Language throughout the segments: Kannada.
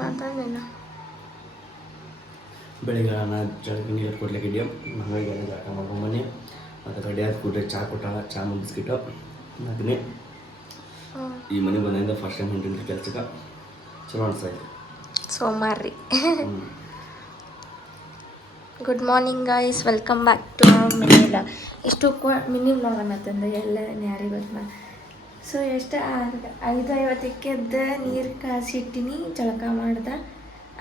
ಮಾತಾಡೇನ ಬೆಳಿಗ್ಗೆ ನಾನು ಜಳಕ ನೀರು ಕೊಡ್ಲಿಕ್ಕೆ ಹಾಗಾಗಿ ಎಲ್ಲ ಜಳಕ ಮಾಡ್ಕೊಂಬನ್ನಿ ಮತ್ತು ರೆಡಿ ಆದ ಕೂಡಲೇ ಚಹಾ ಕೊಟ್ಟಾಳ ಚಹಾ ಬಿಸ್ಕಿಟ್ಟು ಅದನ್ನೇ ಈ ಮನೆ ಬಂದಿಂದ ಫಸ್ಟ್ ಟೈಮ್ ಹೊಂಟಿದ್ರಿ ಕೆಲ್ಸಕ್ಕೆ ಚಲೋ ಅನ್ಸಾಯ್ತು ಸೋಮಾರಿ. Good morning guys, welcome back to ಮಿನಿಲ್ಲ. ಇಷ್ಟು ಮಿನಿ ವ್ಲಾಗ್ ಅನ್ನತ್ತಂದು ಎಲ್ಲ ಯಾರಿಗೆ ಗೊತ್ತ. ಸೊ ಎಷ್ಟು 5:50ಕ್ಕೆ ಎದ್ದು ನೀರು ಕಾಸಿಟ್ಟಿನಿ, ಜಳಕ ಮಾಡ್ದೆ.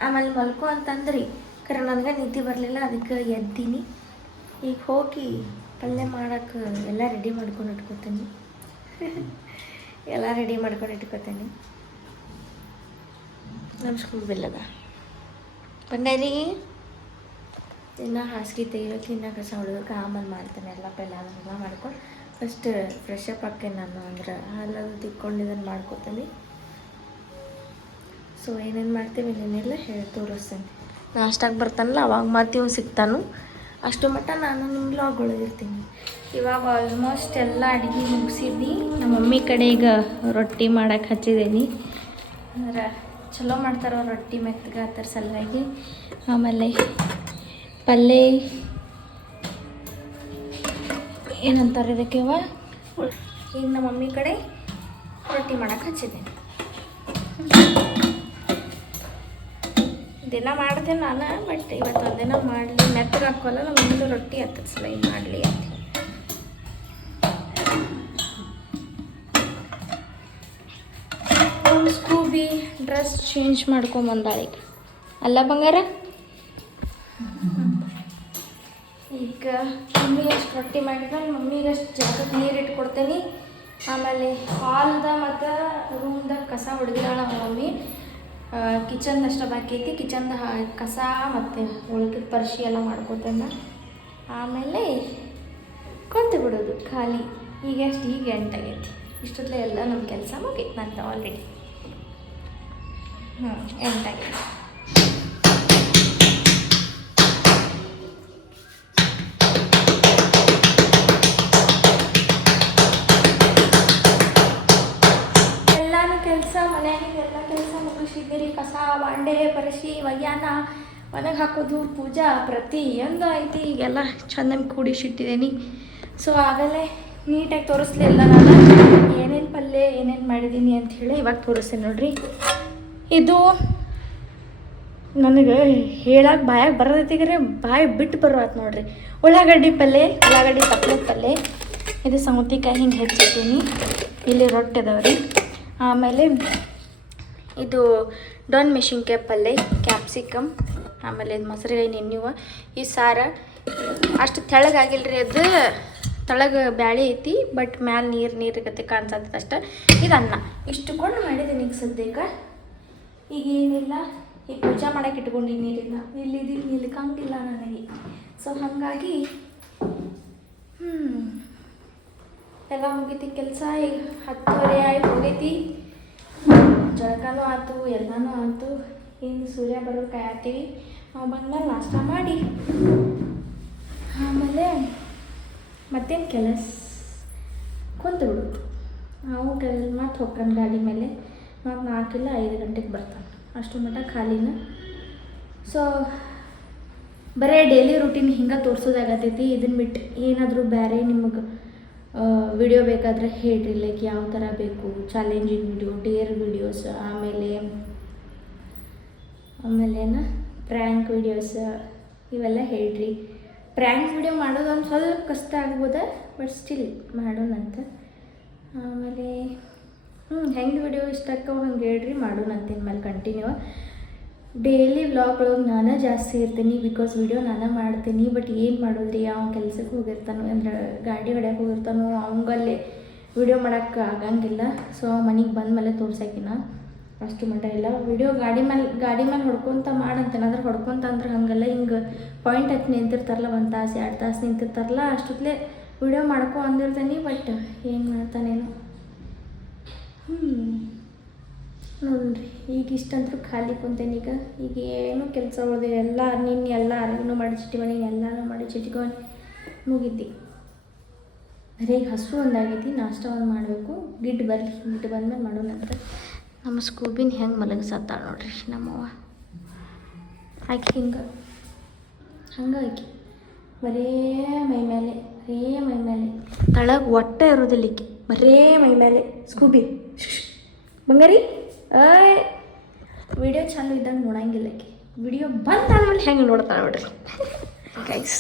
ಆಮೇಲೆ ಮಲ್ಕೊ ಅಂತಂದ್ರಿ ಖರೆ ನನಗೆ ನಿದ್ದೆ ಬರಲಿಲ್ಲ, ಅದಕ್ಕೆ ಎದ್ದೀನಿ. ಈಗ ಹೋಗಿ ಪಲ್ಯ ಮಾಡೋಕ್ಕೆ ಎಲ್ಲ ರೆಡಿ ಮಾಡ್ಕೊಂಡು ಇಟ್ಕೊತೀನಿ. ಎಲ್ಲ ರೆಡಿ ಮಾಡ್ಕೊಂಡು ಇಟ್ಕೊತೀನಿ. ನಮ್ಮ ಸ್ಕೂಲ್ ಬಿಲ್ಲದ ಬಂಡೇರಿ ಇನ್ನು ಹಾಸಿಗೆ ತೆಗಿಬೇಕು, ಇನ್ನು ಕಸ ಹೊಡೋದಕ್ಕೆ ಆಮೇಲೆ ಮಾಡ್ತೇನೆ. ಎಲ್ಲ ಎಲ್ಲ ಮಾಡ್ಕೊಂಡು ಫಸ್ಟ್ ಫ್ರೆಶ್ ಅಪ್ ಹಾಕೇನೆ ನಾನು. ಅಂದ್ರೆ ಹಾಲದು ತಿಕ್ಕೊಂಡು ಇದನ್ನು ಮಾಡ್ಕೊತೀನಿ. ಸೊ ಏನೇನು ಮಾಡ್ತೀವಿ ಏನೇನೆಲ್ಲ ತೋರಿಸ್ತೇನೆ. ನಾಷ್ಟಾಗಿ ಬರ್ತಾನಲ್ಲ ಅವಾಗ ಮತ್ತೆ ಇವ್ನು ಸಿಗ್ತಾನು. ಅಷ್ಟು ಮಟ್ಟ ನಾನು ನಿಮ್ಮ ವ್ಲಾಗ್ ಒಳಗಿರ್ತೀನಿ. ಇವಾಗ ಆಲ್ಮೋಸ್ಟ್ ಎಲ್ಲ ಅಡುಗೆ ಮುಗಿಸಿದ್ನಿ. ನಮ್ಮ ಮಮ್ಮಿ ಕಡೆ ಈಗ ರೊಟ್ಟಿ ಮಾಡೋಕ್ಕೆ ಹಚ್ಚಿದ್ದೀನಿ. ಅಂದ್ರೆ ಚಲೋ ಮಾಡ್ತಾರೋ ರೊಟ್ಟಿ ಮೆತ್ತಗೆ ಆ ಥರ ಸಲುವಾಗಿ. ಆಮೇಲೆ ಪಲ್ಯ ಏನಂತಾರೆ ಇದಕ್ಕೆ ಈಗ ನಮ್ಮ ಮಮ್ಮಿ ಕಡೆ ರೊಟ್ಟಿ ಮಾಡೋಕ್ಕೆ ಹಚ್ಚಿದ್ದೀನಿ. ದಿನ ಮಾಡ್ತೇನೆ ನಾನು, ಬಟ್ ಇವತ್ತು ಒಂದಿನ ಮಾಡಲಿ ಮೆತ್ತಗೆ ಹಾಕೋಲ್ಲ. ನಮ್ಮ ಮುಂದೆ ರೊಟ್ಟಿ ಹತ್ತದ ಸಲ ಮಾಡಲಿ ಅಂತ. ಸ್ಕೂಬಿ ಡ್ರೆಸ್ ಚೇಂಜ್ ಮಾಡ್ಕೊಂಬಂದಾಳ ಈಗ, ಅಲ್ಲ ಬಂಗಾರ? ಈಗ ಮಮ್ಮಿ ಅಷ್ಟು ರೊಟ್ಟಿ ಮಾಡಿದ್ರೆ ಮಮ್ಮಿಗೆ ಅಷ್ಟು ಜಾಗಕ್ಕೆ ನೀರು ಇಟ್ಕೊಡ್ತೇನೆ. ಆಮೇಲೆ ಹಾಲ್ದ ಮತ್ತು ರೂಮ್ದಾಗ ಕಸ ಹೊಡೆದಿದ್ದಾಳ ನಮ್ಮ ಮಮ್ಮಿ. ಕಿಚನ್ದು ಅಷ್ಟು ಬಾಕಿ ಐತಿ. ಕಿಚನ್ದ ಕಸ ಮತ್ತು ಉಳ್ಕಿದ ಪರ್ಶಿ ಎಲ್ಲ ಮಾಡ್ಕೊತೇನೆ. ಆಮೇಲೆ ಕೊಂತು ಬಿಡೋದು ಖಾಲಿ. ಈಗ 8 ಆಗೈತಿ. ಇಷ್ಟೊತ್ತಲೇ ಎಲ್ಲ ನಮ್ಮ ಕೆಲಸ ಮುಗೀತು ನಂದು ಆಲ್ರೆಡಿ. 8 ಆಗೈತಿ. ಮನೆಯಾಗೆಲ್ಲ ಕೆಲಸ ಮುಗಿಸಿದ್ದೀರಿ. ಕಸ ಬಾಂಡೆ ಪರಶಿ ಒಗ್ಯಾನ ಮನೆಗೆ ಹಾಕೋದು ಪೂಜಾ ಪ್ರತಿಯೊಂದು ಐತಿ. ಈಗೆಲ್ಲ ಚೆಂದ ಕೂಡಿಸಿಟ್ಟಿದ್ದೀನಿ. ಸೊ ಆಗಲೇ ನೀಟಾಗಿ ತೋರಿಸ್ಲಿಲ್ಲ ನಾನು ಏನೇನು ಪಲ್ಯ ಏನೇನು ಮಾಡಿದ್ದೀನಿ ಅಂಥೇಳಿ. ಇವಾಗ ತೋರಿಸ್ತೀನಿ ನೋಡ್ರಿ. ಇದು ನನಗೆ ಹೇಳಕ್ಕೆ ಬಾಯಾಗ ಬರೋದೈತಿಗ್ರೆ ಬಾಯಿ ಬಿಟ್ಟು ಬರೋದು ನೋಡ್ರಿ. ಉಳ್ಳಾಗಡ್ಡಿ ಪಲ್ಯ, ಉಳ್ಳಾಗಡ್ಡಿ ತಪ್ಪಲೆ ಪಲ್ಯ. ಇದು ಸೌತೆಕಾಯಿ ಹಿಂಗೆ ಹೆಚ್ಚಿದ್ದೀನಿ. ಇಲ್ಲಿ ರೊಟ್ಟಿ ಅದಾವ್ರಿ. ಆಮೇಲೆ ಇದು ಡೊಣ್ ಮೆಣಸಿನ್ಕಾಯಿ ಪಲ್ಯ, ಕ್ಯಾಪ್ಸಿಕಮ್, ಆಮೇಲೆ ಇದು ಮೊಸರುಗಾಯಿ ನೆನೆಯುವ. ಈ ಸಾರ ಅಷ್ಟು ತೆಳ್ಳಗಾಗಿಲ್ರಿ, ಅದು ತೆಳಗೆ ಬ್ಯಾಳೆ ಐತಿ, ಬಟ್ ಮ್ಯಾಲೆ ನೀರು ಗತಿ ಕಾಣಿಸತ್ತೆ ಅಷ್ಟೆ. ಇದು ಅನ್ನ. ಇಷ್ಟುಕೊಂಡು ಮಾಡಿದ್ದೀನಿ ಈಗ ಸದ್ಯಕ್ಕೆ. ಈಗ ಏನಿಲ್ಲ, ಈಗ ಪೂಜೆ ಮಾಡೋಕೆ ಇಟ್ಕೊಂಡಿನಿ. ನೀರಿಲ್ಲ ಇಲ್ಲಿ ನಿಲ್ಕಂಗಿಲ್ಲ ನನಗೆ. ಸೊ ಹಾಗಾಗಿ ಎಲ್ಲ ಮುಗೀತಿ ಕೆಲಸ. ಈಗ 10:30 ಆಗಿ ಹೋಗೈತಿ. ಜಳಕನೂ ಆಯ್ತು, ಎಲ್ಲನೂ ಆಯ್ತು. ಇನ್ನು ಸೂರ್ಯ ಬರೋರು ಕಾಯ್ತೀವಿ. ನಾವು ಬಂದ್ಮೇಲೆ ನಾಷ್ಟ ಮಾಡಿ ಆಮೇಲೆ ಮತ್ತೇನು ಕೆಲಸ ಕುಂತು ಬಿಡೋದು. ನಾವು ಮತ್ತೆ ಹೋಗ್ಕೊಂಡು ಗಾಡಿ ಮೇಲೆ ಮತ್ತು 4 ಇಲ್ಲ 5 ಗಂಟೆಗೆ ಬರ್ತಾನೆ. ಅಷ್ಟು ಮಟ್ಟ ಖಾಲಿನ. ಸೊ ಬರೀ ಡೈಲಿ ರೂಟೀನ್ ಹಿಂಗೆ ತೋರಿಸೋದಾಗತ್ತೈತಿ. ಇದನ್ನು ಬಿಟ್ಟು ಏನಾದರೂ ಬೇರೆ ನಿಮಗೆ ವಿಡಿಯೋ ಬೇಕಾದರೆ ಹೇಳ್ರಿ. ಲೈಕ್ ಯಾವ ಥರ ಬೇಕು, ಚಾಲೆಂಜಿಂಗ್ ವಿಡಿಯೋ, ಡೇರ್ ವಿಡಿಯೋಸ್, ಆಮೇಲೇನು ಪ್ರ್ಯಾಂಕ್ ವಿಡಿಯೋಸ್, ಇವೆಲ್ಲ ಹೇಳ್ರಿ. ಪ್ರ್ಯಾಂಕ್ ವಿಡಿಯೋ ಮಾಡೋದು ಒಂದು ಸ್ವಲ್ಪ ಕಷ್ಟ ಆಗ್ಬೋದ, ಬಟ್ ಸ್ಟಿಲ್ ಮಾಡೋಣಂತ. ಆಮೇಲೆ ಹೆಂಗೆ ವಿಡಿಯೋ ಇಷ್ಟ ಆಕ್ಕವು ಹಂಗೆ ಹೇಳ್ರಿ, ಮಾಡೋಣಂತ. ಇನ್ಮೇಲೆ ಕಂಟಿನ್ಯೂ ಡೈಲಿ ವ್ಲಾಗ್ ಒಳಗೆ ನಾನು ಜಾಸ್ತಿ ಇರ್ತೀನಿ. ಬಿಕಾಸ್ ವಿಡಿಯೋ ನಾನು ಮಾಡ್ತೀನಿ. ಬಟ್ ಏನು ಮಾಡೋದ್ರಿ, ಅವ್ನು ಕೆಲ್ಸಕ್ಕೆ ಹೋಗಿರ್ತಾನೋ ಅಂದ್ರೆ ಗಾಡಿ ಹೊಡ್ಯಕ್ಕೆ ಹೋಗಿರ್ತಾನೋ, ಅವಂಗಲ್ಲಿ ವಿಡಿಯೋ ಮಾಡೋಕ್ಕೆ ಆಗಂಗಿಲ್ಲ. ಸೊ ಮನೆಗೆ ಬಂದಮೇಲೆ ತೋರ್ಸಕ್ಕಿನ ಅಷ್ಟು ಮಟ್ಟ ಇಲ್ಲ. ವಿಡಿಯೋ ಗಾಡಿ ಮೇಲೆ ಹೊಡ್ಕೊತ ಮಾಡಂತೇನೆ. ಅಂದ್ರೆ ಹೊಡ್ಕೊತ ಅಂದ್ರೆ ಹಾಗಲ್ಲ, ಹಿಂಗೆ ಪಾಯಿಂಟ್ ಹಚ್ಚಿ ನಿಂತಿರ್ತಾರಲ್ಲ, 1 ತಾಸು 2 ತಾಸು ನಿಂತಿರ್ತಾರಲ್ಲ, ಅಷ್ಟೊತ್ತಲೇ ವಿಡಿಯೋ ಮಾಡ್ಕೊ ಅಂದಿರ್ತೀನಿ. ಬಟ್ ಏನು ಮಾಡ್ತಾನೇನೋ. ನೋಡ್ರಿ ಈಗ ಇಷ್ಟಂತೂ ಖಾಲಿ ಕುಂತೇನೆ. ಈಗ ಏನು ಕೆಲಸ ಉಳಿದಿಲ್ಲ. ಎಲ್ಲ ಅರಿನೂ ಮಾಡಿ ಚಿಟ್ಟಿವನಿ, ಎಲ್ಲನೂ ಮಾಡಿ ಚಿಟ್ಕೊಂಡು ಮುಗಿದ್ದಿ. ಬರೀ ಈಗ ಹಸು ಒಂದಾಗೈತಿ, ನಾಷ್ಟ ಒಂದು ಮಾಡಬೇಕು. ಗಿಡ್ ಬರಲಿ, ಗಿಡ್ ಬಂದ್ಮೇಲೆ ಮಾಡೋಣ ಅಂತ. ನಮ್ಮ ಸ್ಕೂಬಿನ ಹೆಂಗೆ ಮಲಗಿಸತ್ತಾಳ ನೋಡ್ರಿ ನಮ್ಮವ್ವ. ಆಕೆ ಹಿಂಗೆ ಆಕಿ ಬರೇ ಮೈ ಮೇಲೆ ತಳಗೆ ಒಟ್ಟೆ ಇರೋದಿಲ್ಲ ಈಕೆ, ಬರೇ ಮೈ ಮೇಲೆ. ಸ್ಕೂಬಿ ಬಂಗಾರಿ ವಿಡಿಯೋ ಚಾಲು ಇದ್ದಾಗ ನೋಡಂಗಿಲ್ಲ ಆಕೆ. ವಿಡಿಯೋ ಬಂದಾದ್ಮೇಲೆ ಹೆಂಗೆ ನೋಡ್ತಾಳೆ ನೋಡ್ರಿ ಗೈಸ್.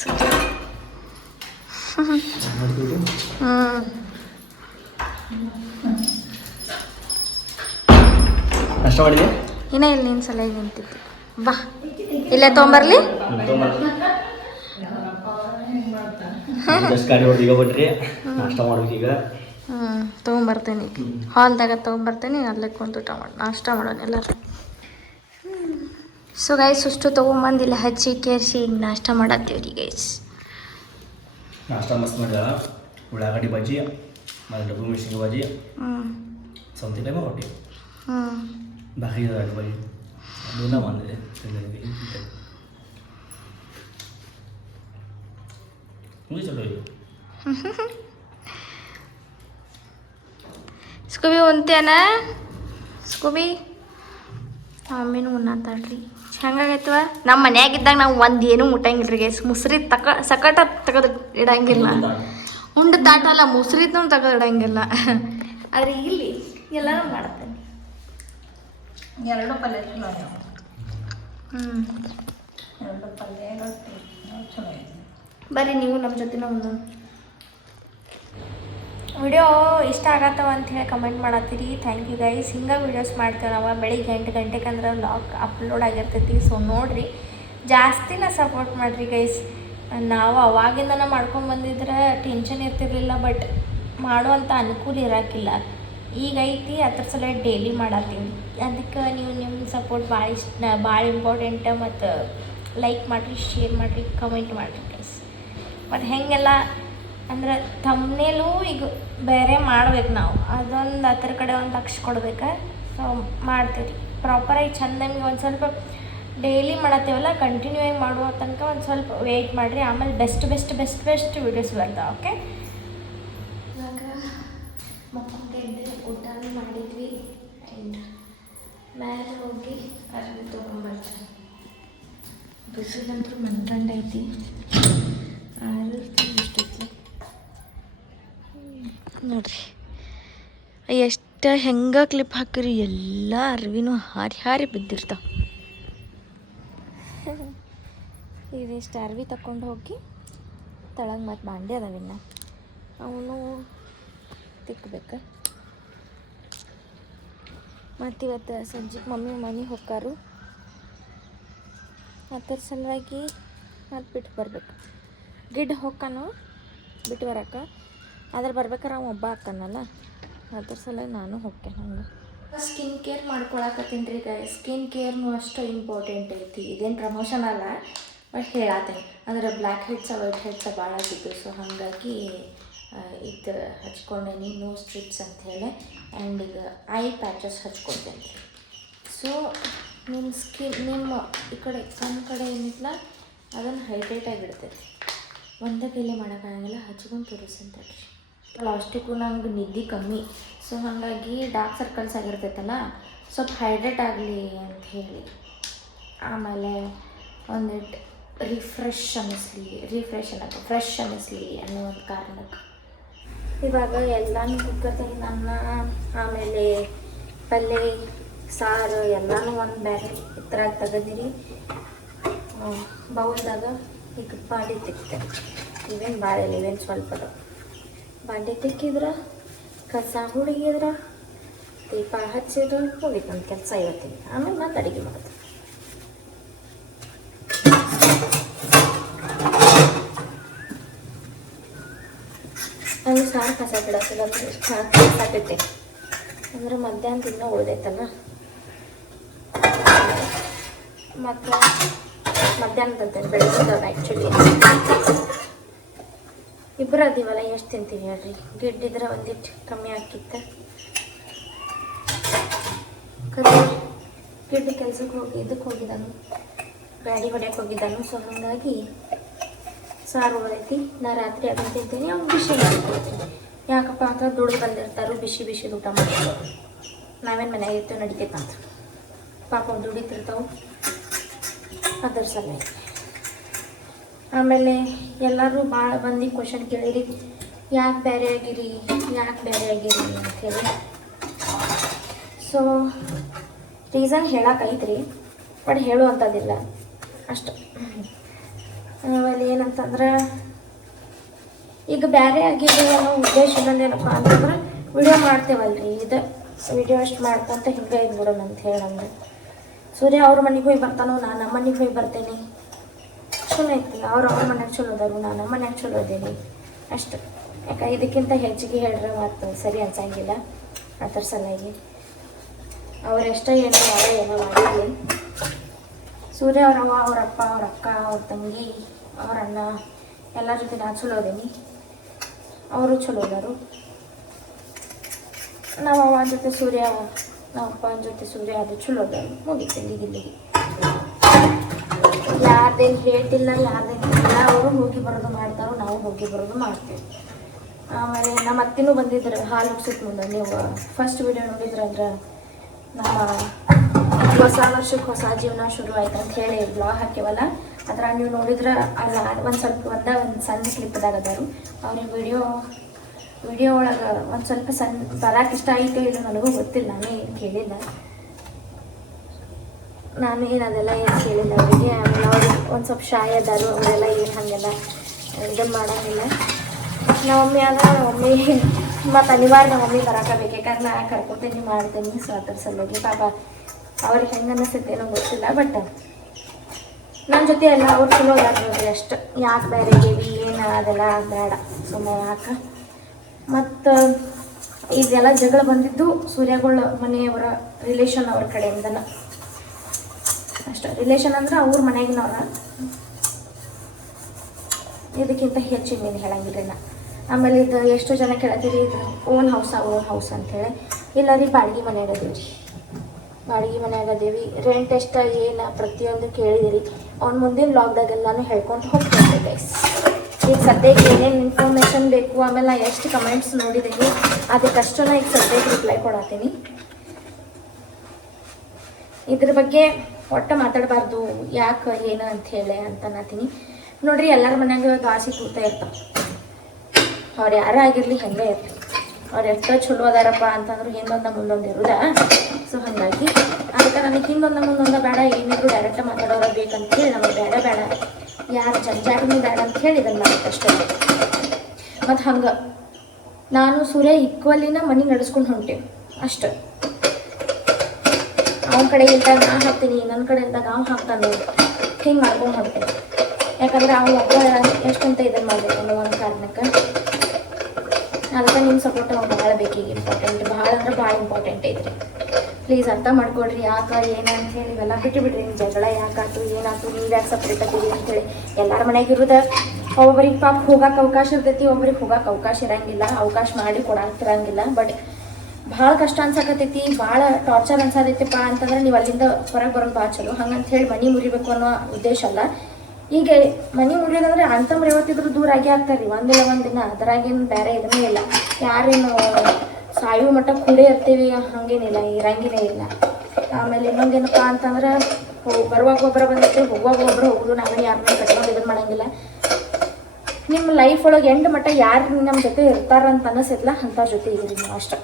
ನಾಷ್ಟ ಮಾಡಿದೆ ಇನ್ನೇ ಇಲ್ಲಿ ನಿನ್ನ ಸಲ ನಿಂತಿತ್ತು. ಬಾ ಇಲ್ಲೇ ತೊಗೊಂಬರ್ಲಿ. ಗಾಡಿ ಹೊಡೆದು ಈಗ ಬಿಟ್ರಿ ನಾಷ್ಟ ಮಾಡ್ಬೇಕೀಗ. ತೊಗೊಂಬರ್ತೇನೆ ಈಗ ಹಾಲ್ದಾಗ ತೊಗೊಂಬರ್ತೇನೆ, ಅಲ್ಲೇ ಕುಂತು ಊಟ ಮಾಡಿ ನಾಷ್ಟ ಮಾಡೋಣ ಎಲ್ಲರೂ. ಸೊ ಗೈಸ್ ಅಷ್ಟು ತೊಗೊಂಬಂದಿಲ್ಲ, ಹಚ್ಚಿ ಕೇರಿಸಿ ಈಗ ನಾಷ್ಟ ಮಾಡತ್ತೀವ್ರಿ ಗೈಸ್. ನಾಷ್ಟ ಮಸ್ತ್ ಮಾಡಿದ, ಉಳ್ಳಾಗಡ್ಡಿ ಬಜ್ಜಿ ಮತ್ತು ಡಬ್ಬು ಮೆಣಸಿನ್ಕಾಯಿ ಬಜ್ಜಿ, ಸೌತೆಕಾಯಿ ರೊಟ್ಟಿ, ಬಾಕಿ ಬಜ್ಜಿ ಅದನ್ನ ಮಾಡಿದೆ. ಚಲೋ ಇದೆ. ಸ್ಕೂಬಿ ಉಂತೇನ? ಸ್ಕೂಬಿ ಮಮ್ಮಿನೂ ಉಣ್ಣತ್ತಾಳ್ರಿ. ಹೆಂಗಾಗೈತವ? ನಮ್ಮ ಮನ್ಯಾಗಿದ್ದಾಗ ನಾವು ಒಂದು ಏನೂ ಮುಟ್ಟಂಗಿಲ್ಲ ರೀ ಗೈಸ್. ಮುಸ್ರಿ ಸಕಟ ತೆಗೆದು ಇಡಂಗಿಲ್ಲ. ಉಂಡು ತಾಟಲ್ಲ ಮುಸ್ರಿದ್ನೂ ತೆಗೆದು ಇಡಂಗಿಲ್ಲ. ಆದರೆ ಇಲ್ಲಿ ಎಲ್ಲರೂ ಮಾಡ್ತೇನೆ. ಎರಡು ಪಲ್ಯ ಚಲೋ ಚಲೋ ಇದೆ. ಬರ್ರಿ ನೀವು ನಮ್ಮ ಜೊತೆ ಒಂದು ವಿಡಿಯೋ ಇಷ್ಟ ಆಗತ್ತವ ಅಂತ ಹೇಳಿ ಕಮೆಂಟ್ ಮಾಡತ್ತೀರಿ. Thank you guys. ಹಿಂಗೆ ವೀಡಿಯೋಸ್ ಮಾಡ್ತೇವೆ ನಾವು ಬೆಳಿಗ್ಗೆ 8 ಗಂಟೆಗೆ ಅಂದ್ರೆ ವ್ಲಾಗ್ ಅಪ್ಲೋಡ್ ಆಗಿರ್ತೈತಿ. ಸೊ ನೋಡಿರಿ, ಜಾಸ್ತಿನ ಸಪೋರ್ಟ್ ಮಾಡಿರಿ ಗೈಸ್. ನಾವು ಅವಾಗಿಂದನ ಮಾಡ್ಕೊಂಡು ಬಂದಿದ್ರೆ ಟೆನ್ಷನ್ ಇರ್ತಿರ್ಲಿಲ್ಲ, ಬಟ್ ಮಾಡುವಂಥ ಅನುಕೂಲ ಇರೋಕ್ಕಿಲ್ಲ. ಈಗ ಐತಿ, ಅದ್ರ ಸಲ ಡೈಲಿ ಮಾಡತ್ತೀವಿ. ಅದಕ್ಕೆ ನೀವು ನಿಮ್ಮ ಸಪೋರ್ಟ್ ಭಾಳ ಇಂಪಾರ್ಟೆಂಟ್. ಮತ್ತು ಲೈಕ್ ಮಾಡಿರಿ, ಶೇರ್ ಮಾಡಿರಿ, ಕಮೆಂಟ್ ಮಾಡಿರಿ ಗೈಸ್. ಮತ್ತು ಹೆಂಗೆಲ್ಲ ಅಂದ್ರೆ ಥಂಬ್ನೇಲು ಈಗ ಬೇರೆ ಮಾಡ್ಬೇಕು ನಾವು, ಅದೊಂದು ಅದ್ರ ಕಡೆ ಒಂದು ಲಕ್ಷ ಕೊಡ್ಬೇಕು. ಸೊ ಮಾಡ್ತೀವಿ ಪ್ರಾಪರಾಗಿ ಚಂದಂಗೆ. ಒಂದು ಸ್ವಲ್ಪ ಡೈಲಿ ಮಾಡತ್ತೇವಲ್ಲ, ಕಂಟಿನ್ಯೂ ಆಗಿ ಮಾಡುವ ತನಕ ಒಂದು ಸ್ವಲ್ಪ ವೆಯ್ಟ್ ಮಾಡಿರಿ. ಆಮೇಲೆ ಬೆಸ್ಟ್ ವೀಡಿಯೋಸ್ ಬರ್ತಾವೆ. ಓಕೆ, ಇವಾಗ ಮಕ್ಕಳಿಗೆ ಊಟನೂ ಮಾಡಿದ್ವಿ. ಆ್ಯಂಡ್ ಮೇಲೆ ಹೋಗಿ ಅರ್ವಿ ತೊಗೊಂಬರ್ತಾರೆ. ಬಿಸಿಲಂತೂ ಮಂಡ್ರಂಡ್ ಐತಿ. ನೋಡ್ರಿ ಎಷ್ಟು ಹೆಂಗೆ ಕ್ಲಿಪ್ ಹಾಕಿರಿ, ಎಲ್ಲ ಅರ್ವಿನೂ ಹಾರಿ ಬಿದ್ದಿರ್ತಾವೆ. ಇವಿಷ್ಟು ಅರ್ವಿ ತಗೊಂಡು ಹೋಗಿ ತಳಗೆ ಮತ್ತು ಬಾಂಡೆ ಅದಾವಿನ್ನ ಅವನು ತಿಕ್ಕಬೇಕು. ಮತ್ತು ಇವತ್ತು ಸಂಜೆಗೆ ಮಮ್ಮಿ ಮನೆಗೆ ಹೋಗ್ತಾರು. ಅದ್ರ ಸಲುವಾಗಿ ಮತ್ತು ಬಿಟ್ಟು ಬರ್ಬೇಕು. ಗಿಡ್ ಹೋಗ್ಕಾನು ಬಿಟ್ಟು ಬರೋಕೆ, ಆದ್ರೆ ಬರ್ಬೇಕಾರೆ ಅವ ಒಬ್ಬ ಹಾಕನಲ್ಲ, ಅದ್ರ ಸಲುವಾಗಿ ನಾನು ಹೋಗ್ತೇನೆ. ಹಂಗೆ ಸ್ಕಿನ್ ಕೇರ್ ಮಾಡ್ಕೊಳಕತ್ತೀನಿ ರೀ ಗಾಯ್ಸ್. ಸ್ಕಿನ್ ಕೇರ್ನು ಅಷ್ಟು ಇಂಪಾರ್ಟೆಂಟ್ ಐತಿ. ಇದೇನು ಪ್ರಮೋಷನ್ ಅಲ್ಲ, ಬಟ್ ಹೇಳತ್ತೀನಿ. ಅಂದರೆ ಬ್ಲ್ಯಾಕ್ ಹೆಡ್ಸ ವೈಟ್ ಹೆಡ್ಸ ಭಾಳ ಆಗಿದ್ದು. ಸೊ ಹಾಗಾಗಿ ಇದು ಹಚ್ಕೊಂಡೇನಿ, ನೋ ಸ್ಟ್ರಿಪ್ಸ್ ಅಂಥೇಳಿ. ಆ್ಯಂಡ್ ಈಗ ಐ ಪ್ಯಾಚಸ್ ಹಚ್ಕೊಳ್ತೇನೆ ರೀ. ಸೊ ನಿಮ್ಮ ಸ್ಕಿನ್ ನಿಮ್ಮ ಈ ಕಡೆ ಕಣ್ಣು ಕಡೆ ಏನಿಲ್ಲ ಅದನ್ನು ಹೈಡ್ರೇಟ್ ಆಗಿಡ್ತೈತಿ. ಒಂದೇ ಕೈಲೇ ಮಾಡೋಕ್ಕಾಗಂಗಿಲ್ಲ, ಹಚ್ಕೊಂಡು ತೋರಿಸಂತೇಳಿ. ಲಾಸ್ಟಿಗೂ ನಂಗೆ ನಿದ್ದೆ ಕಮ್ಮಿ. ಸೊ ಹಾಗಾಗಿ ಡಾರ್ಕ್ ಸರ್ಕಲ್ಸ್ ಆಗಿರ್ತೈತಲ್ಲ, ಸ್ವಲ್ಪ ಹೈಡ್ರೇಟ್ ಆಗಲಿ ಅಂತ ಹೇಳಿ. ಆಮೇಲೆ ಒಂದಿಟ್ಟು ಫ್ರೆಶ್ ಅನ್ನಿಸ್ಲಿ ಅನ್ನೋ ಒಂದು ಕಾರಣಕ್ಕೆ ಇವಾಗ ಎಲ್ಲನೂ ಕುಕ್ಕರ್ದಾಗ ಅನ್ನ, ಆಮೇಲೆ ಪಲ್ಯ, ಸಾರು ಎಲ್ಲನೂ ಒಂದು ಬ್ಯಾಗ್ ಇದ್ರಾಗ ತೆಗೆದಿರಿ. ಬೌಲ್ದಾಗ ಈಗ ಬಾಂಡೆ ತಿಕ್ತೇನೆ. ಇವೇನು ಭಾಳ ಇಲ್ಲ, ಇವೇನು ಸ್ವಲ್ಪ ಅದ. ಬಾಂಡೆ ತಿಕ್ಕಿದ್ರೆ, ಕಸ ಹುಡುಗಿದ್ರೆ, ದೀಪ ಹಚ್ಚಿದ್ರೆ ಹೋಗಿತ್ತು ನನ್ನ ಕೆಲಸ ಇವತ್ತಿಗೆ. ಆಮೇಲೆ ಮತ್ತೆ ಅಡುಗೆ ಮಾಡೋದು. ನಾನು ಸಾರು ಕಸ ಬಿಡೋಕ್ಕಿಲ್ಲ, ಸಾಕಿಟ್ಟೆ ಅಂದ್ರೆ ಮಧ್ಯಾಹ್ನ ಇನ್ನೂ ಉಳ್ದೈತಲ್ಲ. ಮತ್ತು ಮಧ್ಯಾಹ್ನ ತಂತೇನೆ, ಬೆಳಗ್ಗೆ ಆ್ಯಕ್ಚುಲಿ ಇಬ್ಬರು ಅದೀವಲ್ಲ, ಎಷ್ಟು ತಿಂತೀವಿ ಹೇಳ್ರಿ. ಗಿಡ್ಡಿದ್ರೆ ಒಂದಿಟ್ಟು ಕಮ್ಮಿ ಆಕಿತ್ತು. ಗಿಡ್ಡು ಕೆಲ್ಸಕ್ಕೆ ಹೋಗಿದ್ದಾನು, ಗಾಡಿ ಹೊಡ್ಯಕ್ಕೆ ಹೋಗಿದ್ದಾನು. ಸೊ ಹಾಗಾಗಿ ಸಾರು ಉಳಿದೈತಿ. ನಾ ರಾತ್ರಿ ಅದನ್ನು ತಿಂತೀನಿ, ಅವ್ನು ಬಿಸಿ ಮಾಡ್ಕೊಳ್ತೀನಿ. ಯಾಕಪ್ಪ ಅಂತ ದುಡ್ದು ಬಂದಿರ್ತಾರೋ ಬಿಸಿ ಬಿಸಿ ಊಟ ಮಾಡ್ತಾರೆ. ನಾವೇನು ಮನೆಯಾಗ ಇರ್ತೇವೆ ನಡಿತೈತಂತ, ಪಾಪ ಅವ್ರು ದುಡಿತಿರ್ತಾವೆ, ಅದ್ರ ಸಲ. ಆಮೇಲೆ ಎಲ್ಲರೂ ಭಾಳ ಮಂದಿ ಕ್ವಶನ್ ಕೇಳಿರಿ, ಯಾಕೆ ಬೇರೆ ಆಗಿರಿ ಅಂಥೇಳಿ. ಸೊ ರೀಸನ್ ಹೇಳೋಕ್ಕೈತ್ರಿ, ಬಟ್ ಹೇಳುವಂಥದ್ದಿಲ್ಲ ಅಷ್ಟು. ಆಮೇಲೆ ಏನಂತಂದ್ರೆ ಈಗ ಬೇರೆ ಆಗಿದೆ ಅನ್ನೋ ಉದ್ದೇಶ ಏನಪ್ಪ ಅಂತಂದ್ರೆ ವಿಡಿಯೋ ಮಾಡ್ತೇವಲ್ರಿ, ಇದು ವಿಡಿಯೋ ಅಷ್ಟು ಮಾಡ್ಕೊಂತ ಹಿಂಗೆ ಇದ್ಬಿಡೋಣ ಅಂತ ಹೇಳಂದ್ರೆ. ಸೂರ್ಯ ಅವ್ರ ಮನೆಗೆ ಹೋಗಿ ಬರ್ತಾನೋ, ನಾನು ನಮ್ಮ ಮನೆಗೆ ಹೋಗಿ ಬರ್ತೇನೆ, ಚಲೋ ಐತಿ. ಅವ್ರ ಮನೆಗೆ ಚಲೋ ಅದಾರು, ನಾನು ನಮ್ಮ ಮನೆಗೆ ಚಲೋ ಅದೇನಿ ಅಷ್ಟು. ಯಾಕೆ ಇದಕ್ಕಿಂತ ಹೆಚ್ಚಿಗೆ ಹೇಳ್ರೆ ಮತ್ತು ಸರಿ ಅನ್ಸಂಗಿಲ್ಲ. ಅದ್ರ ಸಲುವಾಗಿ ಅವರೆಷ್ಟ ಏನೋ ಮಾಡಿರಲಿ. ಸೂರ್ಯ ಅವ್ರವ್ವ, ಅವ್ರ ಅಪ್ಪ, ಅವ್ರ ಅಕ್ಕ, ಅವ್ರ ತಂಗಿ, ಅವ್ರ ಅಣ್ಣ ಎಲ್ಲರ ಜೊತೆ ನಾನು ಚಲೋ ಅದೇನಿ, ಅವರು ಚಲೋ ಅದಾರು. ನಮ್ಮ ಅವ್ವನ ಜೊತೆ ಸೂರ್ಯ, ನಮ್ಮ ಅಪ್ಪನ ಜೊತೆ ಸೂರ್ಯ ಅದು ಚಲೋ ಅದಾರು. ಮುಗಿತು ಇಲ್ಲಿಗೆ. ಯಾರ್ದೇನು ಹೇಳ್ತಿಲ್ಲ, ಯಾರ್ದೇನು ಇಲ್ಲ. ಅವರು ಹೋಗಿ ಬರೋದು ಮಾಡ್ತಾರೋ, ನಾವು ಹೋಗಿ ಬರೋದು ಮಾಡ್ತೀವಿ. ಆಮೇಲೆ ನಮ್ಮ ಅತ್ತಿನೂ ಬಂದಿದ್ರು ಹಾಲು ಉಗ್ಸಿತ್ ಮುಂದೆ. ನೀವು ಫಸ್ಟ್ ವಿಡಿಯೋ ನೋಡಿದ್ರಂದ್ರೆ ನಮ್ಮ ಹೊಸ ವರ್ಷಕ್ಕೆ ಹೊಸ ಜೀವನ ಶುರು ಆಯ್ತು ಅಂತ ಹೇಳಿ ಬ್ಲಾಗ್ ಹಾಕಿವಲ್ಲ, ಅದ್ರಾಗ ನೀವು ನೋಡಿದ್ರೆ ಅಲ್ಲ ಒಂದು ಸಣ್ಣ ಕ್ಲಿಪ್ದಾಗ ಅದಾರು. ಅವ್ರಿಗೆ ವಿಡಿಯೋ ಒಳಗೆ ಒಂದು ಸ್ವಲ್ಪ ಸಣ್ಣ ಬರೋಕೆ ಇಷ್ಟ ಆಯಿತು ಇಲ್ಲ ನನಗೂ ಗೊತ್ತಿಲ್ಲ, ನಾನೇ ಏನು ಕೇಳಿಲ್ಲ, ನಾನು ಏನು ಅದೆಲ್ಲ ಏನು ಕೇಳಿಲ್ಲ ಅವರಿಗೆ. ಆಮೇಲೆ ಅವ್ರಿಗೆ ಒಂದು ಸ್ವಲ್ಪ ಶಾಯ್ ಅದಾರು, ಅವರೆಲ್ಲ ಏನು ಹಾಗೆಲ್ಲ ಇದನ್ನು ಮಾಡೋಂಗಿಲ್ಲ. ನಮ್ಮ ಮಮ್ಮಿ ಆದ್ರೆ ಮಮ್ಮಿ ಮತ್ತು ಅನಿವಾರ್ಯ ನಮ್ಮ ಮಮ್ಮಿ ಬರೋಕಬೇಕು, ಯಾಕಂದ್ರೆ ನಾ ಕರ್ಕೊತೀನಿ ಮಾಡ್ತೀನಿ. ಸೊ ಅದ್ರ ಸಲುವಾಗಿ ಪಾಪ ಅವ್ರಿಗೆ ಹೆಂಗೆ ಅನ್ನಿಸುತ್ತೆ ಏನೋ ಗೊತ್ತಿಲ್ಲ, ಬಟ್ ನನ್ನ ಜೊತೆ ಎಲ್ಲ ಅವ್ರು ಚಲೋ ಅದಾರ ಅಷ್ಟು. ಯಾಕೆ ಬೇರೆ ಗೇವಿ ಏನು ಅದೆಲ್ಲ ಬೇಡ ಸುಮ್ಮನೆ ಯಾಕೆ. ಮತ್ತು ಇದೆಲ್ಲ ಜಗಳ ಬಂದಿದ್ದು ಸೂರ್ಯಗಳ ಮನೆಯವರ ರಿಲೇಷನ್ ಅವ್ರ ಕಡೆಯಿಂದನ ಅಷ್ಟು. ರಿಲೇಷನ್ ಅಂದ್ರೆ ಅವ್ರ ಮನೆಗಿನವ್ರ, ಇದಕ್ಕಿಂತ ಹೆಚ್ಚಿನ ಏನು ಹೇಳಂಗಿಲ್ಲ ನಾ. ಆಮೇಲೆ ಇದು ಎಷ್ಟು ಜನ ಕೇಳತ್ತೀರಿ, ಇದು ಓನ್ ಹೌಸ್ ಅಂಥೇಳಿ. ಇಲ್ಲ ರೀ, ಬಾಡಿಗೆ ಮನೆಯಾಗ ಅದೀವಿ, ಬಾಡಿಗೆ ಮನೆಯಾಗ ಅದೇವಿ. ರೆಂಟ್ ಎಷ್ಟು ಏನು ಪ್ರತಿಯೊಂದು ಕೇಳಿದಿರಿ. ಅವ್ನ ಮುಂದಿನ ವ್ಲಾಗ್ದಾಗೆಲ್ಲಾನು ಹೇಳ್ಕೊಂಡು ಹೋಗ್ತೇವೆ ಗೈಸ್. ಈಗ ಸದ್ಯಕ್ಕೆ ಏನೇನು ಇನ್ಫಾರ್ಮೇಷನ್ ಬೇಕು, ಆಮೇಲೆ ನಾ ಎಷ್ಟು ಕಮೆಂಟ್ಸ್ ನೋಡಿದ್ದೀನಿ ಅದಕ್ಕಷ್ಟು ನಾ ಈಗ ಸದ್ಯಕ್ಕೆ ರಿಪ್ಲೈ ಕೊಡತ್ತೀನಿ. ಇದ್ರ ಬಗ್ಗೆ ಒಟ್ಟು ಮಾತಾಡಬಾರ್ದು, ಯಾಕೆ ಏನು ಅಂಥೇಳಿ ಅಂತ ಅನ್ನತೀನಿ. ನೋಡ್ರಿ, ಎಲ್ಲರ ಮನ್ಯಾಗ ಗಾಸಿ ತೂತ ಇರ್ತಾವೆ. ಅವ್ರು ಯಾರೇ ಆಗಿರಲಿ ಹೆಂಗೆ ಇರಲಿ, ಅವ್ರು ಎಷ್ಟೋ ಚಲೋ ಅದಾರಪ್ಪ ಅಂತಂದ್ರೆ ಹಿಂದೊಂದು ಮುಂದೊಂದು ಇರೋದ. ಸೊ ಹಾಗಾಗಿ ಅದಕ್ಕೆ ನನಗೆ ಹಿಂದೊಂದು ಮುಂದೊಂದು ಬೇಡ, ಏನಿದ್ರು ಡೈರೆಕ್ಟ್ ಮಾತಾಡೋರ ಬೇಕಂತೇಳಿ ನಮಗೆ ಬೇಡ ಯಾರು ಜಂಜಾಟನೂ ಬೇಡ ಅಂತ ಹೇಳಿ ಇದನ್ನು ಮಾಡೋಕ್ಕಷ್ಟೇ. ಮತ್ತು ಹಂಗೆ ನಾನು ಸೂರ್ಯ ಈಕ್ವಲಿನ ಮನೆ ನಡೆಸ್ಕೊಂಡು ಹೊಂಟೇವಿ ಅಷ್ಟು. ಅವನ ಕಡೆ ಇಲ್ದಾಗ ನಾ ಹಾಕ್ತೀನಿ, ನನ್ನ ಕಡೆ ಇಲ್ದಾಗ ಅವ್ನು ಹಾಕ್ತಾನೆ, ಹಿಂಗೆ ಮಾಡ್ಕೊಂಡು ಹೊಂಟೇವಿ. ಯಾಕಂದ್ರೆ ಅವ್ನು ಒಬ್ಬ ಎಷ್ಟಂತ ಇದನ್ನು ಮಾಡಬೇಕು ಅನ್ನೋ ಒಂದು ಕಾರಣಕ್ಕೆ. ಅದಕ್ಕೆ ನಿಮ್ಮ ಸಪೋರ್ಟ್ ಅವ್ನು ಭಾಳ ಬೇಕೀಗ, ಇಂಪಾರ್ಟೆಂಟ್, ಭಾಳ ಅಂದ್ರೆ ಭಾಳ ಇಂಪಾರ್ಟೆಂಟ್ ಐತ್ರಿ. ಪ್ಲೀಸ್ ಅರ್ಥ ಮಾಡ್ಕೊಡ್ರಿ, ಯಾಕೆ ಏನು ಅಂಥೇಳಿ ಇವೆಲ್ಲ ಬಿಟ್ಟುಬಿಡ್ರಿ. ನಿಮ್ಮ ಜಗಳ ಯಾಕಾಯ್ತು ಏನಾಯ್ತು, ನೀವು ಯಾಕೆ ಸಪ್ರೇಟ್ ಆಗ್ತೀವಿ ಅಂಥೇಳಿ. ಎಲ್ಲರ ಮನೆಯಾಗಿರೋದು ಒಬ್ಬರಿಗೆ ಪಾಪ ಹೋಗೋಕೆ ಅವಕಾಶ ಇರ್ತೈತಿ, ಒಬ್ರಿಗೆ ಹೋಗೋಕೆ ಅವಕಾಶ ಇರೋಂಗಿಲ್ಲ, ಅವಕಾಶ ಮಾಡಿ ಕೊಡಾಕ್ತಿರಂಗಿಲ್ಲ. ಬಟ್ ಭಾಳ ಕಷ್ಟ ಅನ್ಸಕತ್ತೈತಿ, ಭಾಳ ಟಾರ್ಚರ್ ಅನ್ಸತೈತಿಪ್ಪ ಅಂತಂದ್ರೆ ನೀವು ಅಲ್ಲಿಂದ ಹೊರಗೆ ಬರೋದು ಭಾಳ ಚಲೋ. ಹಂಗಂತ ಹೇಳಿ ಮನೆ ಮುರಿಬೇಕು ಅನ್ನೋ ಉದ್ದೇಶ ಅಲ್ಲ. ಈಗ ಮನೆ ಮುರಿಯೋದಂದ್ರೆ ಅಂತಂದ್ರೆ ಯಾವತ್ತಿದ್ರು ದೂರ ಆಗೇ ಆಗ್ತಾರೆ ರೀ, ಒಂದಿಲ್ಲ ಒಂದಿನ. ಅದರಾಗೇನು ಬೇರೆ ಇದನ್ನೇ ಇಲ್ಲ, ಯಾರೇನು ಸಾಯುವ ಮಟ್ಟ ಕೂಡೇ ಇರ್ತೀವಿ ಹಾಗೇನಿಲ್ಲ, ಇರಂಗಿನೇ ಇಲ್ಲ. ಆಮೇಲೆ ಇನ್ನೊಂದೇನಪ್ಪ ಅಂತಂದ್ರೆ ಬರುವಾಗ ಒಬ್ಬರ ಬಂದಿರ್ತೀವಿ, ಹೋಗುವಾಗ ಒಬ್ಬರು ಹೋಗೋದು, ನಾವೇನು ಯಾರನ್ನ ಕಟ್ಕೊಂಡು ಇದನ್ನು ಮಾಡೋಂಗಿಲ್ಲ. ನಿಮ್ಮ ಲೈಫ್ ಒಳಗೆ ಎಂಡ್ ಮಟ್ಟ ಯಾರು ನಮ್ಮ ಜೊತೆ ಇರ್ತಾರಂತ ಅನ್ನಿಸಿದ್ಲ ಅಂಥ ಜೊತೆ ಇದ್ದೀರಿ ನೀವು ಅಷ್ಟೇ.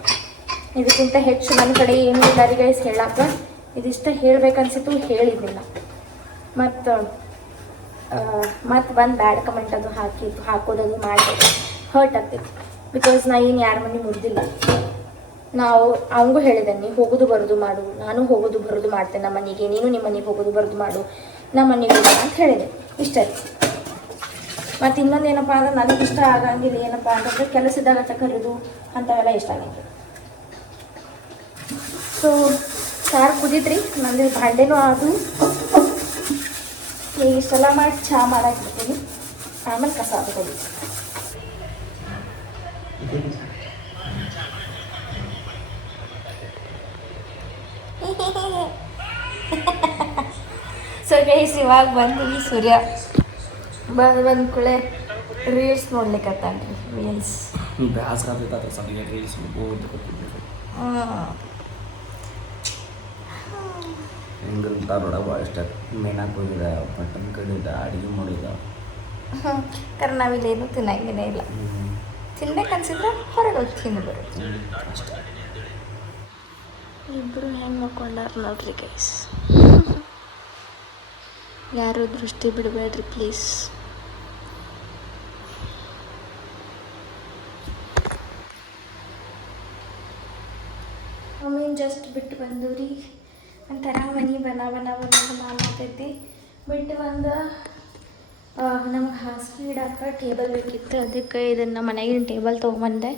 ಇದಕ್ಕಿಂತ ಹೆಚ್ಚು ನನ್ನ ಕಡೆ ಏನು ಇಲ್ಲ ರೀ ಗೈಸ್ ಹೇಳಕ್ಕೆ. ಇದಿಷ್ಟ ಹೇಳ್ಬೇಕನ್ಸಿತ್ತು, ಹೇಳಿದ್ದಿಲ್ಲ. ಮತ್ತು ಬಂದು ಬ್ಯಾಡ್ ಕಮೆಂಟ್ ಅದು ಹಾಕೋದದು ಮಾಡ್ಬೇಕು, ಹರ್ಟ್ ಆಗ್ತೈತಿ. ಬಿಕಾಸ್ ನಾ ಏನು ಯಾರ ಮನೆ ಮುರಿದಿಲ್ಲ. ನಾವು ಅವಂಗೂ ಹೇಳಿದೆ, ನೀ ಹೋಗೋದು ಬರೋದು ಮಾಡು, ನಾನು ಹೋಗೋದು ಬರೋದು ಮಾಡ್ತೇನೆ ನಮ್ಮ ಮನೆಗೆ, ನೀನು ನಿಮ್ಮ ಮನೆಗೆ ಹೋಗೋದು ಬರೋದು ಮಾಡು, ನಮ್ಮ ಮನೆಗೆ ಅಂತ ಹೇಳಿದೆ. ಇಷ್ಟೇ. ಮತ್ತು ಇನ್ನೊಂದು ಏನಪ್ಪ ಅಂದ್ರೆ ನನಗೆ ಇಷ್ಟ ಆಗಂಗಿಲ್ಲ ಏನಪ್ಪ ಅಂತಂದ್ರೆ ಕೆಲಸದಾಗ ಕರೆಯೋದು ಅಂಥವೆಲ್ಲ ಇಷ್ಟ ಆಗಂಗಿಲ್ಲ. ಸೊ ಸಾರು ಕುದಿದ್ರಿ, ನಂದು ಭಾಂಡೆನೂ ಅದು ಇಷ್ಟೆಲ್ಲ ಮಾಡಿ ಚಹಾ ಮಾಡಾಕ್ಬಿಡ್ತೀನಿ. ಆಮೇಲೆ ಕಸ ಹಾಕೋದು. ಸೊ ಗೈಸ್ ಇವಾಗ ಬಂದು ಸೂರ್ಯ ಬಂದ ಕೂಳೆ ರೀಲ್ಸ್ ನೋಡ್ಲಿಕ್ಕತ್ತಾನ್ರಿ ರೀಲ್ಸ್. ಬ್ಯಾಸರ ಆಗ್ತೈತೆ ಅದ್ರ ಸಲಿಗೆ ರೀಲ್ಸ್ ಹೆಂಗಂತ ನೋಡೋ ಭಾಳ ಇಷ್ಟ. ಮೇನಾಕ್ ಹೋಗಿದ, ಮಟನ್ ಕಡಿದ, ಅಡುಗೆ ಮಾಡಿದ. ಕರೆ ನಾವಿಲ್ಲೇನು ತಿನ್ನಂಗೇ ಇಲ್ಲ. ತಿನ್ಬೇಕನ್ಸಿದ್ರೆ ಹೊರಗೆ ಹೋಗಿ ತಿಂದು ಅಷ್ಟೇ. ಇಬ್ಬರು ಹೆಂಗೆ ಮಕ್ಕೊಂಡಾರ ನೋಡ್ರಿ ಗೈಸ್. ಯಾರು ದೃಷ್ಟಿ ಬಿಡಬೇಡ್ರಿ ಪ್ಲೀಸ್. ಮಮ್ಮಿನ ಜಸ್ಟ್ ಬಿಟ್ಟು ಬಂದು ರೀ. ಒಂಥರ ಮನೆ ಬನ ಆಗ್ತೈತಿ. ಬಿಟ್ಟು ಬಂದು ನಮ್ಗೆ ಹಾಸಿಗೆ ಇಡಕ್ಕೆ ಟೇಬಲ್ ಬೇಕಿತ್ತು. ಅದಕ್ಕೆ ಇದನ್ನು ಮನೆಗಿನ ಟೇಬಲ್ ತೊಗೊಂಬಂದೆ.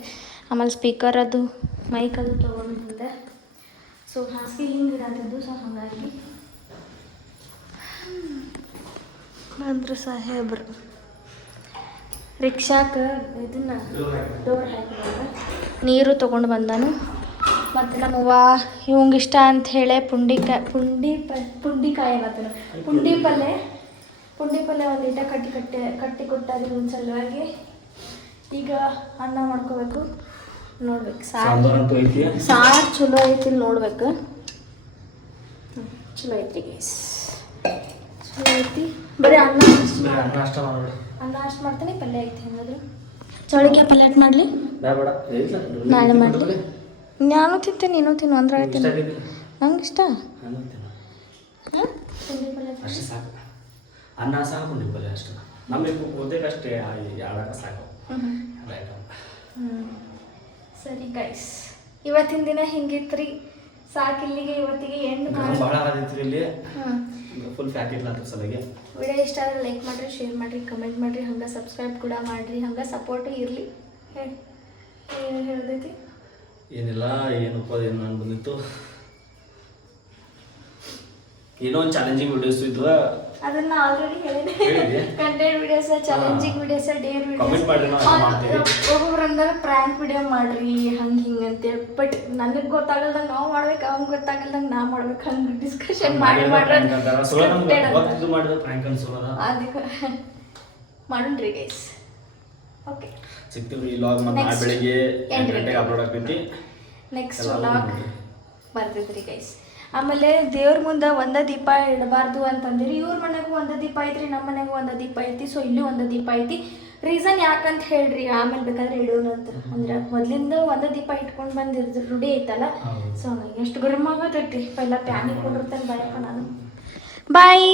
ಆಮೇಲೆ ಸ್ಪೀಕರ್ ಅದು ಮೈಕ್ ಅದು ತೊಗೊಂಡು ಬಂದೆ. ಸೊ ಹಾಸಿಗೆ ಹಿಂಗೆ ಇಡತ್ತದ್ದು. ಸೊ ಹಾಗಾಗಿ ಬಂದರು ಸಾಹೇಬ್ರು ರಿಕ್ಷಾಕ್ಕೆ ಇದನ್ನು ಡೋರ್ ಹಾಕಿದಾಗ ನೀರು ತೊಗೊಂಡು ಬಂದನು. ಮತ್ತು ನಮ್ಮವ್ವ ಇವಂಗೆ ಇಷ್ಟ ಅಂಥೇಳಿ ಪುಂಡಿ ಪಲ್ಯ ಒಂದಿಟ ಕಟ್ಟಿ ಕೊಟ್ಟಾಗ ಒಂದು ಸಲುವಾಗಿ ಈಗ ಅನ್ನ ಮಾಡ್ಕೋಬೇಕು. ನೋಡ್ಬೇಕು ಸಾರು ಚಲೋ ಐತಿ ನೋಡ್ಬೇಕು. ಚಲೋ ಐತಿ ಗೈಸ್, ಚಲೋ ಐತಿ. ಬರೀ ಅನ್ನ ಅಷ್ಟು ಮಾಡ್ತೀನಿ. ಪಲ್ಯ ಐತಿ ಏನಾದರೂ ಚೌಳಿಕಾಯಿ ಪಲ್ಯ ಮಾಡಲಿ, ನಾಳೆ ಮಾಡಲಿ. ನಾನು ತಿಂತೀನಿ, ನೀನು ತಿನ್ನು ಅಂದ್ರೆ ಹೇಳ್ತೀನಿ. ನಂಗೆ ಇಷ್ಟ ಪುಂಡಿ ಪಲ್ಯ ಅಷ್ಟೇ ಸಾಕು. ಅನ್ನ ಸಾಕು, ಪುಂಡಿ ಪಲ್ಯ ಅಷ್ಟೇ. ನಮಗೆ ಓದಬೇಕಷ್ಟೇ, ಯಾವಾಗ ಸಾಕು. ಸರಿ ಗೈಸ್, ಇವತ್ತಿನ ದಿನ ಹಿಂಗಿತ್ರಿ. ಸಾಕಿಲ್ಲಿಗೆ ಇವತ್ತಿಗೆ ಎಂಡ್ ಮಾಡಿ. ಭಾಳ ಆದಿತ್ತು ಇಲ್ಲಿ, ಫುಲ್ ಫ್ಯಾಟ್ ಇಲ್ಲ ಅದ್ರ ಸಲಗೆ. ವಿಡಿಯೋ ಇಷ್ಟ ಆದರೆ ಲೈಕ್ ಮಾಡಿರಿ, ಶೇರ್ ಮಾಡಿರಿ, ಕಮೆಂಟ್ ಮಾಡಿರಿ, ಹಂಗೆ ಸಬ್ಸ್ಕ್ರೈಬ್ ಕೂಡ ಮಾಡಿರಿ. ಹಂಗೆ ಸಪೋರ್ಟು ಇರಲಿ. ಏನು ಹೇಳ್ದೈತಿ? ಏನಿಲ್ಲ, ಏನಪ್ಪ ಏನು ನಾನು ಬಂದಿತ್ತು. ಏನೋ ಒಂದು ಚಾಲೆಂಜಿಂಗ್ ವಿಡಿಯೋಸ್ ಇದ್ವು, ಅದನ್ನ ಆಲ್ರೆಡಿ ಹೇಳಿದೆ. Content videos, challenging videos, Deere comment ಮಾಡಿ ಮಾಡ್ತೀವಿ. ಒಬ್ಬೊಬ್ರು ಅಂದ್ರೆ ಪ್ರ್ಯಾಂಕ್ ವಿಡಿಯೋ ಮಾಡ್ರಿ ಹಂಗೆ ಹಿಂಗೆ ಅಂತೇಳಿ. ಬಟ್ ನನಗೆ ಗೊತ್ತಾಗಲ್ದಂಗೆ ನಾವು ಮಾಡ್ಬೇಕು, ಅವ್ನಿಗೆ ಗೊತ್ತಾಗಲ್ದಂಗೆ ನಾ ಮಾಡ್ಬೇಕು. ಹಂಗೆ ಡಿಸ್ಕಷನ್ ಅದಕ್ಕೆ ಮಾಡೋಣ್ರಿ ಗೈಸ್. ಓಕೆ, ಸಿಗ್ತೀವಿ. ಈ ಲಾಗ್ ಮತ್ತೆ ಬೆಳಿಗ್ಗೆ 8 ಗಂಟೆಗೆ ಅಪ್ಲೋಡ್ ಆಗ್ತೈತಿ. ನೆಕ್ಸ್ಟ್ ಲಾಗ್ ಬರ್ತೈತ್ರಿ ಗೈಸ್. ಆಮೇಲೆ ದೇವ್ರ ಮುಂದೆ ಒಂದೇ ದೀಪ ಇಡಬಾರ್ದು ಅಂತಂದಿರಿ. ಇವ್ರ ಮನೆಗೂ ಒಂದೇ ದೀಪ ಐತ್ರಿ, ನಮ್ಮ ಮನೆಗೂ ಒಂದೇ ದೀಪ ಐತಿ. ಸೊ ಇಲ್ಲಿ ಒಂದೇ ದೀಪ ಐತಿ. ರೀಸನ್ ಯಾಕಂತ ಹೇಳ್ರಿ, ಆಮೇಲೆ ಬೇಕಾದ್ರೆ ಇಡೋಣ ಅಂತ. ಅಂದ್ರೆ ಮೊದ್ಲಿಂದ ಒಂದೇ ದೀಪ ಇಟ್ಕೊಂಡು ಬಂದಿರ್ದು ರೂಢಿ ಐತಲ್ಲ. ಸೊ ಎಷ್ಟು ಗರಮ್ ಆಗತೈತಿ. ಪೈಲ ಪ್ಯಾನ್ ಇಟ್ಕೊಂಡಿರ್ತೇನೆ. ಬಾಯಪ್ಪ ನಾನು. ಬಾಯ್.